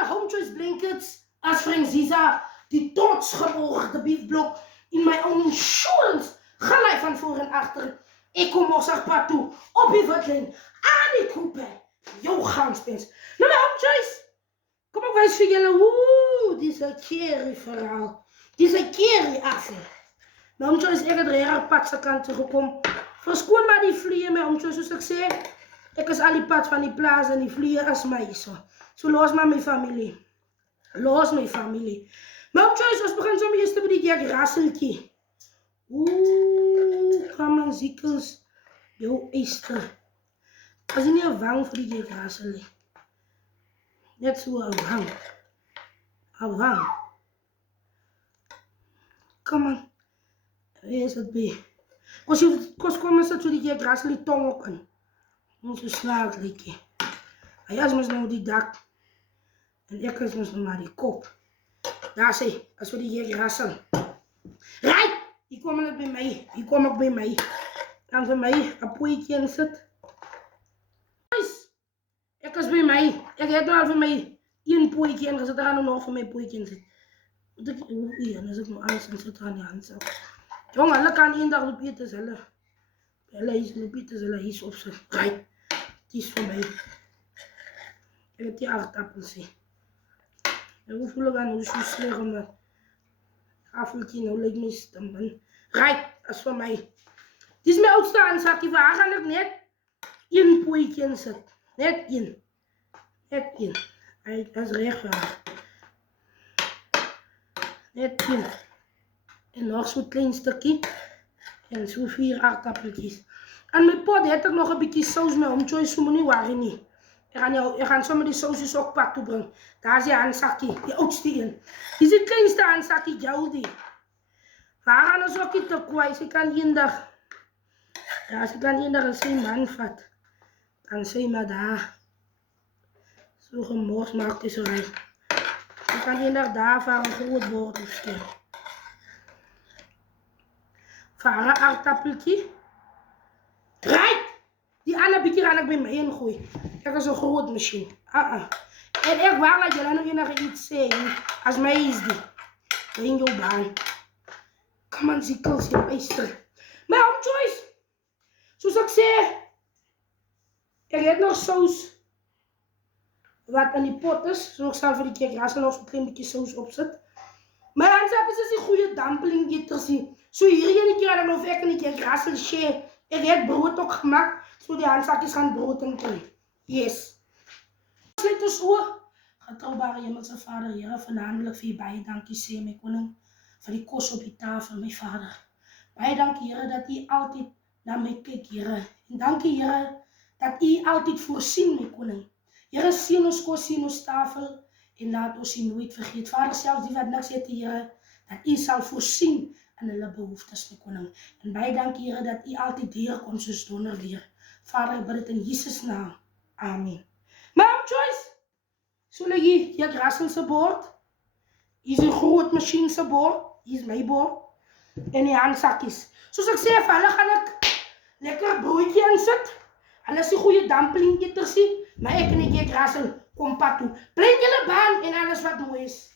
my Home Choice blankets as Francisa, die trots geborgde biefblok in my own insurance, gelijk van voor en achter. Ik kom Mossagpad toe, op die witlijn, aan die koepe, jou gangspens. Nou my Home Choice, kom ek wijs vir julle, dis een kerry verhaal, dis een kerry affair. My Home Choice, ek het reg pad se kant toe gekom, verskoon maar die vliee, my Home Choice, soos ek sê, ek is al die pad van die plaas en die vliee is my so. So los maar my familie. Los my familie. My Home Choice, ons begin sommer eerst met die Jack Russeltjie. Kom aan ziekels, jou eister. As jy nie 'n wang vir die Jack Russell nie. Net so 'n wang. 'n wang. Kom aan. Wie is het bij? Kos kom eens so die Jack Russell die tong ook in. Ons so snaak liekie. Hy is mos nou die dak. En ek is mos nou maar die kop. Daar sê, as vir die Jack Russell. Right! Hier kom net by my. Hier kom ook by my. Dan vir my 'n pootjie in sit. Ek is by my. Ek het nou al vir my 1 pootjie in gesit. Daar gaan nou nog vir my pootjie in sit. Moet ek en as ek nou alles in sit aan die hand sal. Jong, hulle kan eendag loop eet as hulle. Hulle is loop eet as hulle hier op sit. Right. Die is vir my. Ek het die 8 appels hier. En hoe voel ek aan hoe so sleg om dat affeltjie nou lyk my stampen. Right, as vir my. Dis my oudste handsakkie, waar gaan ek net 1 pootjie in sit. Net 1. Net 1. Hy is reg waar. Net 1. En nog so klein stukkie. En so 4 aardappeltjies. En my pot het ek nog 'n bietjie sous, my Home Choice, so moenie worry nie. Ek gaan sommer die sousies ook pad toe bring. Daar is die handsakkie, die oudste een. Dis die kleinste handsakkie, Jody. Waar gaan ons ook nie te kwaai, sy kan eendag. Ja, sy kan eendag 'n sy man vat. Dan sê maar daar. So gemors maak die so reg. Sy kan eendag daar van 'n groot bord opskeer. Vare aardappeltjie. Right! Die ander bietjie gaan ek by my ingooi. Ek is 'n groot masjien. En ek wou dat julle nog enige iets sê, as my is die. Bring jou baan. Kom aan, ziekels, jou eister. My Home Choice. Soos ek sê, ek het nog sous wat in die pot is. So ek sal vir die Jack Russell nog so 'n klein bietjie sous opsit. My handsak is die goeie dumpling eaters hier. So hierdie ene keer dan of ek in die Jack Russell share. Ek het brood ook gemaak, so die handsakkies gaan brood in kry. Yes. Net ons so, getroubare Hemelse Vader, Here, vanaandelijk vir u baie dankie sê, my koning, vir die kos op die tafel, my Vader. Baie dankie, Here, dat u altyd na my kyk, Here. En dankie, Here, dat u altyd voorsien, my koning. Here, sien ons kos, sien ons tafel, en laat ons u nooit vergeet. Vader, selfs die wat niks het, Here, dat u sal voorsien in hulle behoeftes, my koning. En baie dankie, Here, dat u altyd deurkom soos donder weer. Vader, ek bid dit in Jesus naam. Amen. My Home Choice, so lig hier, Jack Russell se bord, hier is die groot masjien se bord, hier is my bord, en die handsakkies. Soos ek sê, vir hulle gaan ek lekker broodjie insit, hulle is die goeie dumpling eaters, maar ek en die Jack Russell kom pad toe. Blink julle baan en alles wat mooi is.